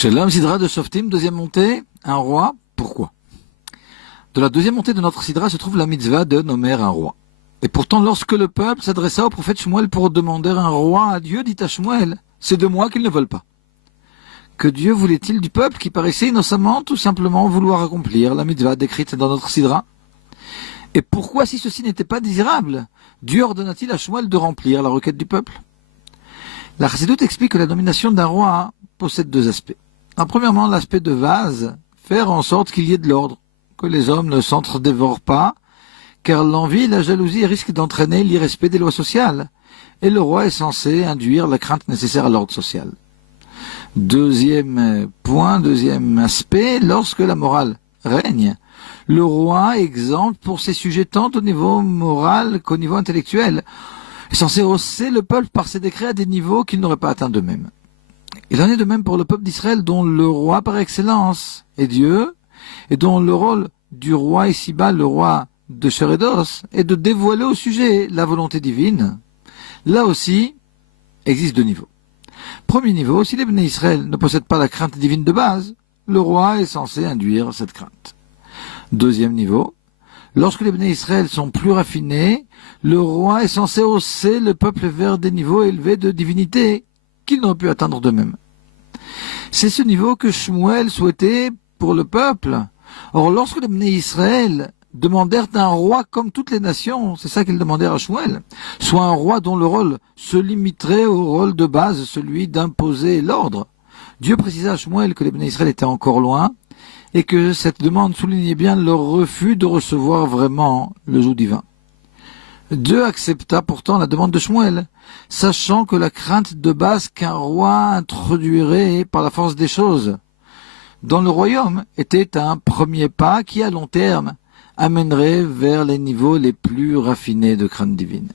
Shalom Sidra de Shoftim, deuxième montée, un roi, pourquoi? De la deuxième montée de notre Sidra se trouve la mitzvah de nommer un roi. Et pourtant, lorsque le peuple s'adressa au prophète Shmuel pour demander un roi à Dieu, dit à Shmuel, c'est de moi qu'ils ne veulent pas. Que Dieu voulait-il du peuple qui paraissait innocemment tout simplement vouloir accomplir la mitzvah décrite dans notre Sidra? Et pourquoi, si ceci n'était pas désirable, Dieu ordonna-t-il à Shmuel de remplir la requête du peuple? La Chassidoute explique que la nomination d'un roi possède deux aspects. Premièrement, l'aspect de vase, faire en sorte qu'il y ait de l'ordre, que les hommes ne s'entre-dévorent pas, car l'envie et la jalousie risquent d'entraîner l'irrespect des lois sociales, et le roi est censé induire la crainte nécessaire à l'ordre social. Deuxième point, deuxième aspect, lorsque la morale règne, le roi est exempt pour ses sujets tant au niveau moral qu'au niveau intellectuel, est censé hausser le peuple par ses décrets à des niveaux qu'ils n'auraient pas atteints d'eux-mêmes. Il en est de même pour le peuple d'Israël, dont le roi par excellence est Dieu, et dont le rôle du roi ici-bas, le roi de chair et d'os, est de dévoiler au sujet la volonté divine. Là aussi, existe deux niveaux. Premier niveau, si les Bnei Israël ne possèdent pas la crainte divine de base, le roi est censé induire cette crainte. Deuxième niveau, lorsque les Bnei Israël sont plus raffinés, le roi est censé hausser le peuple vers des niveaux élevés de divinité qu'ils n'auraient pu atteindre d'eux-mêmes. C'est ce niveau que Shmuel souhaitait pour le peuple. Or, lorsque les Bnei Israël demandèrent un roi comme toutes les nations, c'est ça qu'ils demandèrent à Shmuel, soit un roi dont le rôle se limiterait au rôle de base, celui d'imposer l'ordre. Dieu précisa à Shmuel que les Bnei Israël étaient encore loin, et que cette demande soulignait bien leur refus de recevoir vraiment le joug divin. Dieu accepta pourtant la demande de Shmuel, sachant que la crainte de base qu'un roi introduirait par la force des choses dans le royaume était un premier pas qui, à long terme, amènerait vers les niveaux les plus raffinés de crainte divine.